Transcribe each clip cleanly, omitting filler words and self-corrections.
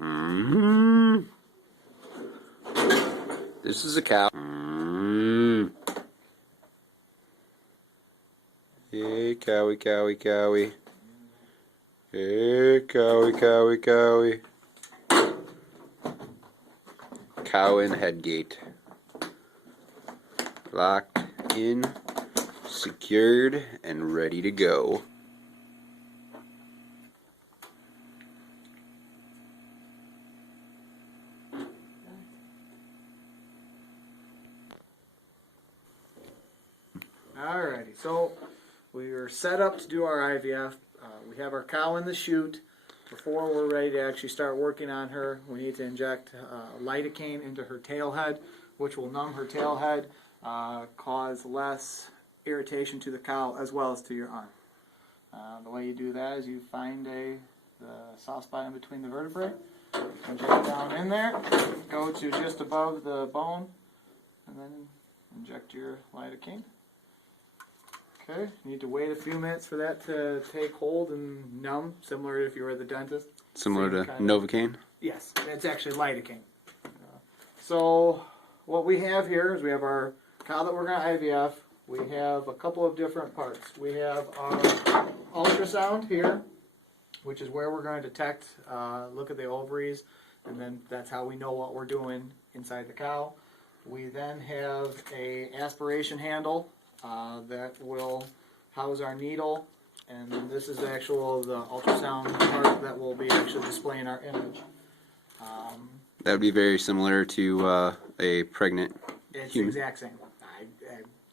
Mm. This is a cow. Mm. Hey, cowie, cowie, cowie. Hey, cowie, cowie, cowie. Cow in head gate. Locked in, secured, and ready to go. Alrighty, so we are set up to do our IVF. We have our cow in the chute. Before we're ready to actually start working on her, we need to inject lidocaine into her tail head, which will numb her tail head, cause less irritation to the cow as well as to your arm. The way you do that is you find the soft spot in between the vertebrae, inject down in there, go to just above the bone, and then inject your lidocaine. Okay, you need to wait a few minutes for that to take hold and numb, similar to if you were at the dentist. Similar to Novocaine? Yes, it's actually lidocaine. So what we have here is we have our cow that we're going to IVF. We have a couple of different parts. We have our ultrasound here, which is where we're going to detect, look at the ovaries, and then that's how we know what we're doing inside the cow. We then have a aspiration handle that will house our needle, and then this is the ultrasound part that will be actually displaying our image. That would be very similar to a pregnant It's human. the exact same.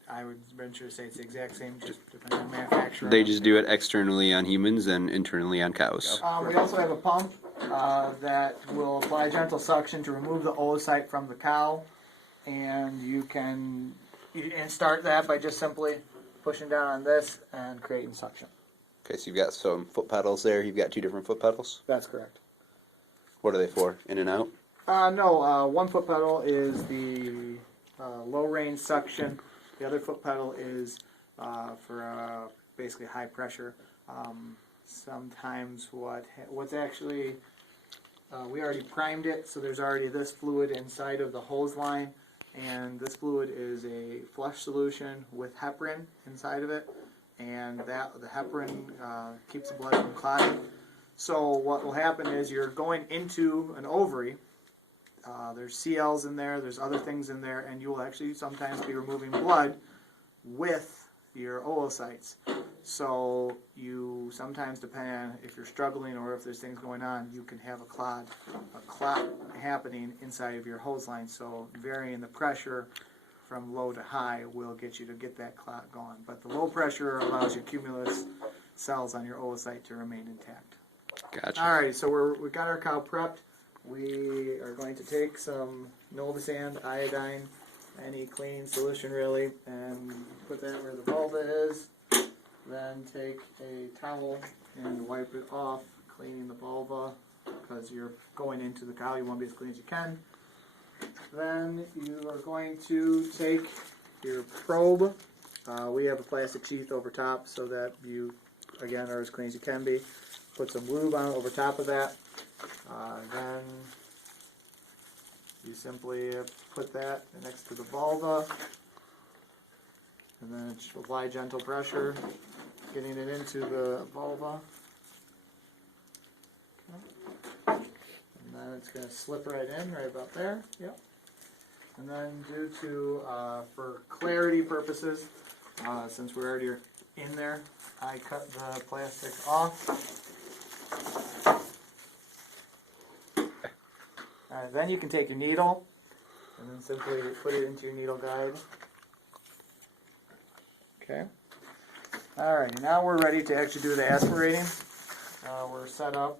I would venture to say it's the exact same, just depending on manufacturer. They just do it externally on humans and internally on cows. We also have a pump that will apply gentle suction to remove the oocyte from the cow, and you can start that by just simply pushing down on this and creating suction. Okay, so you've got some foot pedals there. You've got two different foot pedals. That's correct. What are they for? In and out? No, one foot pedal is the low range suction. The other foot pedal is for basically high pressure. Sometimes what's actually, we already primed it, so there's already this fluid inside of the hose line, and this fluid is a flush solution with heparin inside of it, and the heparin keeps the blood from clotting. So what will happen is you're going into an ovary. There's CLs in there, there's other things in there, and you will actually sometimes be removing blood with your oocytes. So you sometimes, depending on if you're struggling or if there's things going on, you can have a clot happening inside of your hose line. So varying the pressure from low to high will get you to get that clot gone. But the low pressure allows your cumulus cells on your oocyte to remain intact. Gotcha. Alright, so we got our cow prepped. We are going to take some Novasand, iodine, any clean solution really, and put that where the vulva is. Then take a towel and wipe it off, cleaning the vulva, because you're going into the cow, you want to be as clean as you can. Then you are going to take your probe. We have a plastic sheath over top so that you, again, are as clean as you can be. Put some lube on over top of that. Then you simply put that next to the vulva, and then apply gentle pressure, getting it into the vulva. Okay. And then it's going to slip right in, right about there. Yep. And then for clarity purposes, since we're already in there, I cut the plastic off. Alright, then you can take your needle and then simply put it into your needle guide. Okay. Alright, now we're ready to actually do the aspirating. We're set up.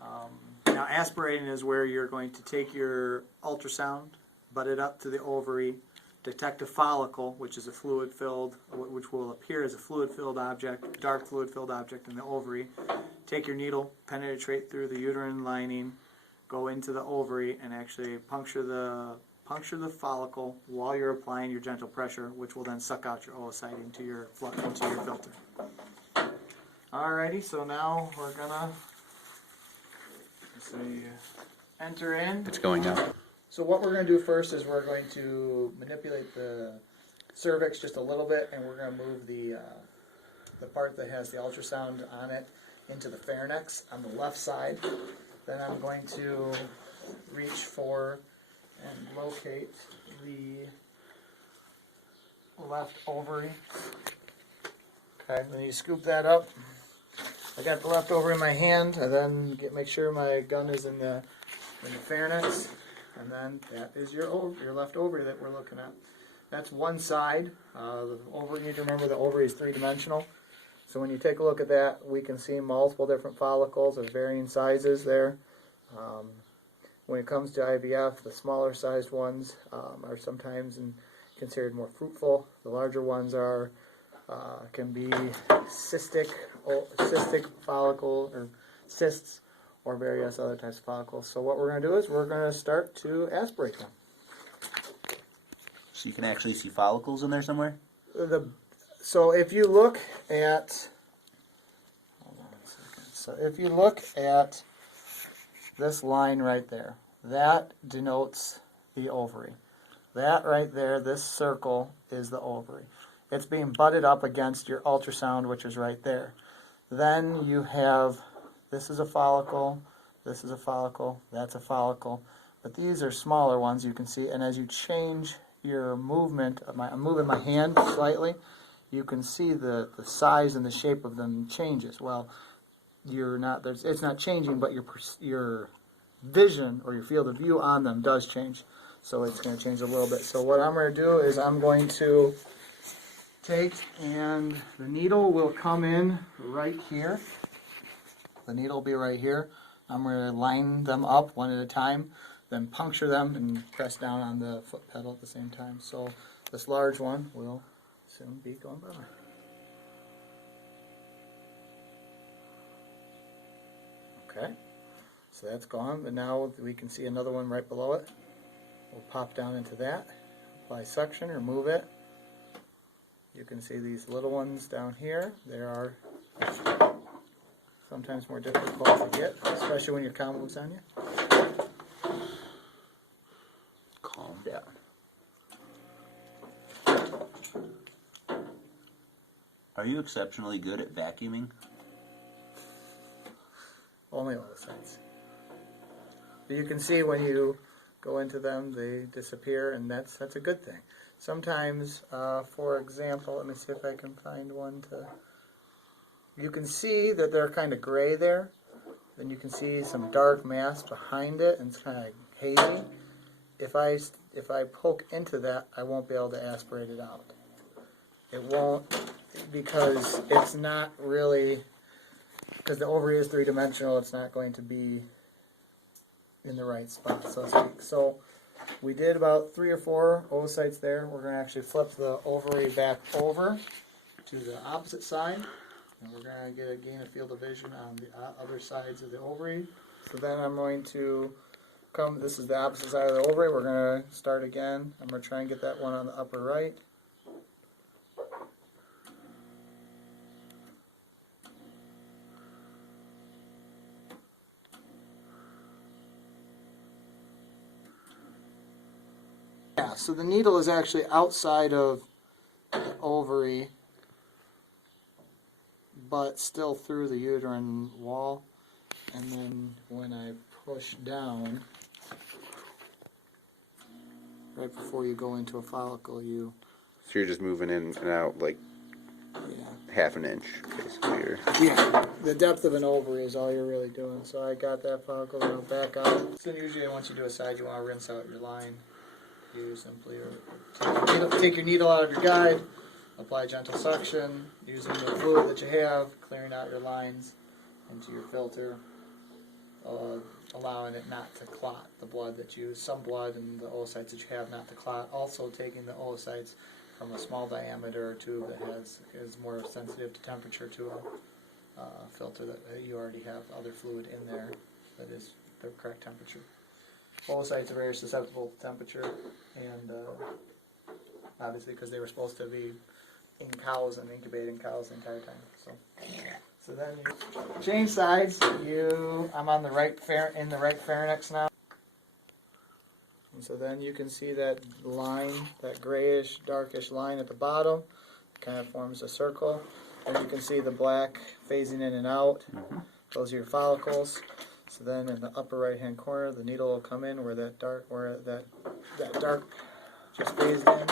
Now aspirating is where you're going to take your ultrasound, butt it up to the ovary, detect a follicle, which is a fluid-filled, which will appear as a fluid-filled object, dark fluid-filled object in the ovary. Take your needle, penetrate through the uterine lining, go into the ovary, and actually puncture the follicle while you're applying your gentle pressure, which will then suck out your oocyte into your filter. Alrighty, so now we're gonna enter in. It's going now. So what we're going to do first is we're going to manipulate the cervix just a little bit, and we're going to move the part that has the ultrasound on it into the pharynx on the left side. Then I'm going to reach for and locate the left ovary. Okay, then you scoop that up. I got the left ovary in my hand, and then make sure my gun is in the pharynx, and then that is your left ovary that we're looking at. That's one side. The ovary, you need to remember the ovary is three-dimensional. So when you take a look at that, we can see multiple different follicles of varying sizes there. When it comes to IVF, the smaller sized ones are sometimes considered more fruitful. The larger ones can be cystic follicle or cysts or various other types of follicles. So what we're going to do is we're going to start to aspirate them. So you can actually see follicles in there somewhere? So if you look at, hold on a second. So if you look at this line right there, that denotes the ovary. That right there, this circle, is the ovary. It's being butted up against your ultrasound, which is right there. Then you have, this is a follicle, this is a follicle, that's a follicle. But these are smaller ones, you can see. And as you change your movement, I'm moving my hand slightly, you can see the size and the shape of them changes. Well, it's not changing, but your vision or your field of view on them does change. So it's going to change a little bit. So what I'm going to do is I'm going to take, and the needle will come in right here. The needle will be right here. I'm going to line them up one at a time, then puncture them and press down on the foot pedal at the same time. So this large one will soon be going by. Okay, so that's gone, but now we can see another one right below it. We'll pop down into that, apply suction, remove it. You can see these little ones down here. They are sometimes more difficult to get, especially when your cow moves on you. Calm Yeah. Are you exceptionally good at vacuuming? Only oocytes. But you can see when you go into them, they disappear, and that's a good thing. Sometimes, for example, let me see if I can find one to. You can see that they're kind of gray there. Then you can see some dark mass behind it, and it's kind of hazy. If I poke into that, I won't be able to aspirate it out. It won't, because it's not really, because the ovary is three-dimensional, it's not going to be in the right spot, so to speak. So we did about 3 or 4 oocytes there. We're going to actually flip the ovary back over to the opposite side, and we're going to gain a field of vision on the other sides of the ovary. So then I'm going to this is the opposite side of the ovary. We're going to start again. I'm going to try and get that one on the upper right. Yeah, so the needle is actually outside of the ovary, but still through the uterine wall. And then when I push down, right before you go into a follicle, So you're just moving in and out like half an inch, basically. Yeah, the depth of an ovary is all you're really doing. So I got that follicle, and I'll back out. So usually once you do a side, you want to rinse out your line. You simply take your needle out of your guide, apply gentle suction, using the fluid that you have, clearing out your lines into your filter, allowing it not to clot the blood that you use, some blood and the oocytes that you have not to clot. Also taking the oocytes from a small diameter tube that is more sensitive to temperature to a filter that you already have other fluid in there that is the correct temperature. Oocytes are very susceptible to temperature, and obviously because they were supposed to be in cows and incubating cows the entire time. So then you change sides. I'm on the right in the right pharynx now. And so then you can see that line, that grayish, darkish line at the bottom, kind of forms a circle. And you can see the black phasing in and out. Those are your follicles. So then in the upper right hand corner, the needle will come in where that dark just phased in.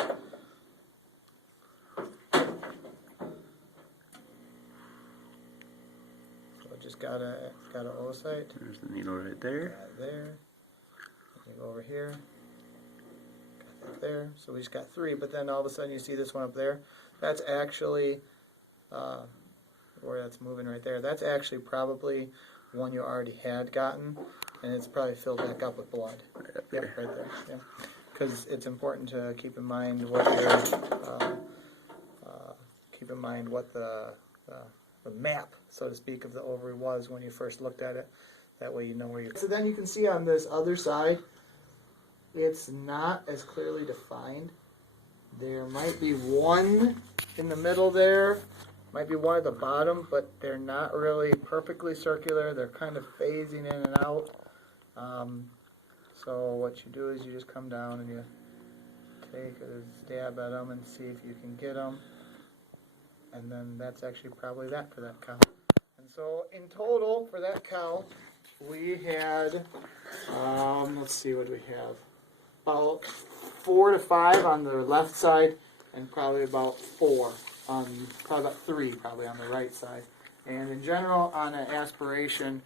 So it just got a oocyte. There's the needle right there. Got it there. You go over here. Got that there. So we just got 3, but then all of a sudden you see this one up there. That's actually where that's moving right there. That's actually probably one you already had gotten, and it's probably filled back up with blood. Yep, right there. Yeah, because it's important to keep in mind what the map, so to speak, of the ovary was when you first looked at it. That way you know where you're. So then you can see on this other side, it's not as clearly defined. There might be one in the middle there, might be one at the bottom, but they're not really perfectly circular. They're kind of phasing in and out. So what you do is you just come down and you take a stab at them and see if you can get them. And then that's actually probably that for that cow. And so in total for that cow, we had, let's see, what do we have? About 4 to 5 on the left side, and probably about 4 on, probably about 3 probably on the right side. And in general, on an aspiration,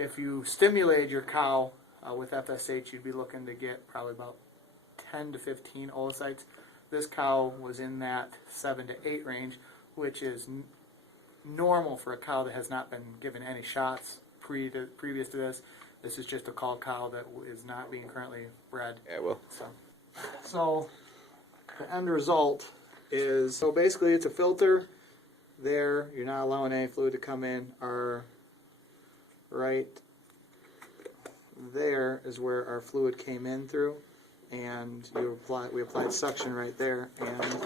if you stimulated your cow with FSH, you'd be looking to get probably about 10 to 15 oocytes. This cow was in that 7 to 8 range, which is normal for a cow that has not been given any shots previous to this. This is just a cull cow that is not being currently bred. Yeah, well. So the end result is, so basically it's a filter there. You're not allowing any fluid to come in. Our right there is where our fluid came in through, and we applied suction right there. And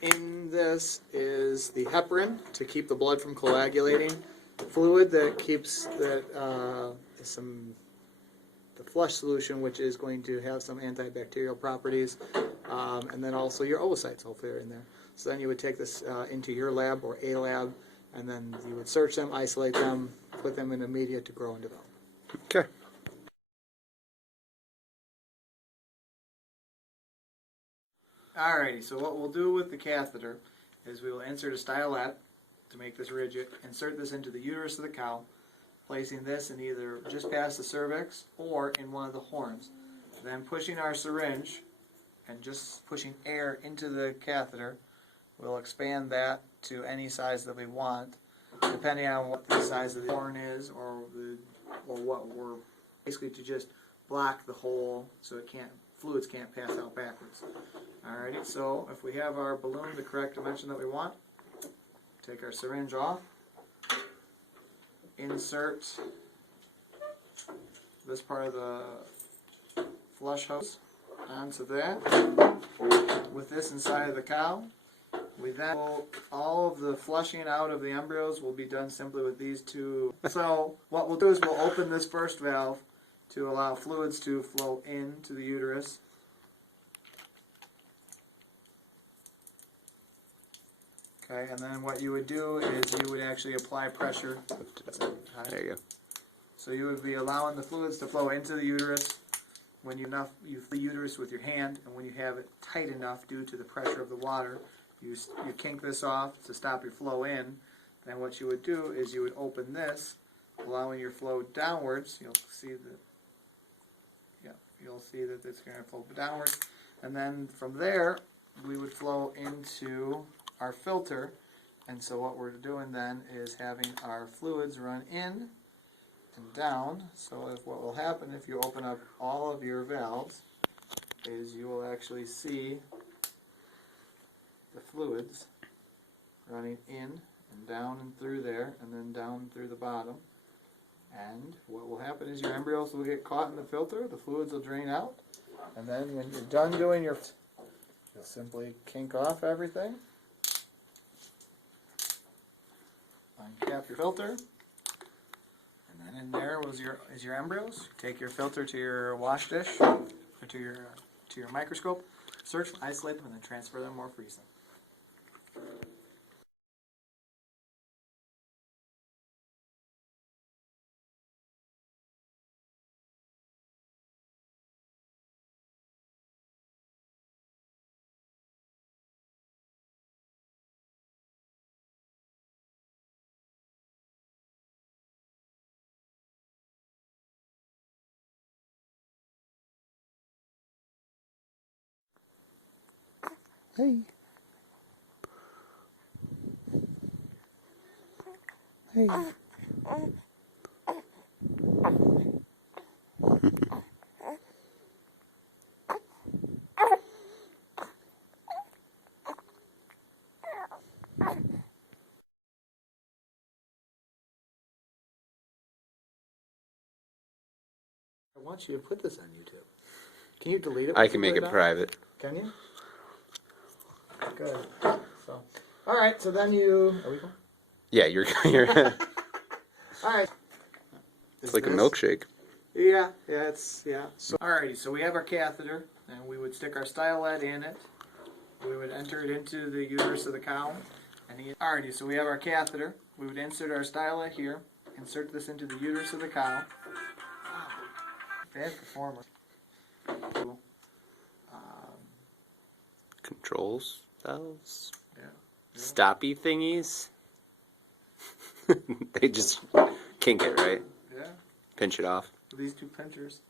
in this is the heparin to keep the blood from coagulating, fluid that keeps the flush solution, which is going to have some antibacterial properties, and then also your oocytes hopefully are in there. So then you would take this into your lab or a lab, and then you would search them, isolate them, put them in a media to grow and develop. Okay. Alrighty, so what we'll do with the catheter is we will insert a stylet to make this rigid, insert this into the uterus of the cow, placing this in either just past the cervix or in one of the horns. Then pushing our syringe and just pushing air into the catheter, we'll expand that to any size that we want, depending on what the size of the horn is or what we're basically to just block the hole so fluids can't pass out backwards. Alrighty, so if we have our balloon the correct dimension that we want, take our syringe off, insert this part of the flush hose onto that. With this inside of the cow, we then will, all of the flushing out of the embryos will be done simply with these two. So what we'll do is we'll open this first valve to allow fluids to flow into the uterus. Okay, and then what you would do is you would actually apply pressure. There you go. So you would be allowing the fluids to flow into the uterus. When you fill the uterus with your hand, and when you have it tight enough due to the pressure of the water, you kink this off to stop your flow in. Then what you would do is you would open this, allowing your flow downwards. You'll see that it's going to flow downwards, and then from there we would flow into our filter. And so what we're doing then is having our fluids run in and down. So what will happen if you open up all of your valves is you will actually see the fluids running in and down and through there, and then down through the bottom. And what will happen is your embryos will get caught in the filter, the fluids will drain out, and then when you're done doing you'll simply kink off everything, uncap your filter, and then in there is your embryos. Take your filter to your wash dish, or to your microscope, search, isolate them, and then transfer them or freeze them. Hey. Hey. I want you to put this on YouTube. Can you delete it? I once can you make put it on? private. Can you? Good. So, all right. So then you. Are we going? Yeah, you're. All right. It's like a milkshake. Yeah. So, alrighty. So we have our catheter, and we would stick our stylet in it. We would enter it into the uterus of the cow. Alrighty. So we have our catheter. We would insert our stylet here. Insert this into the uterus of the cow. Wow. Bad performer. Controls valves. Yeah. Stoppy thingies. They just kink it, right? Yeah. Pinch it off. These two pinchers.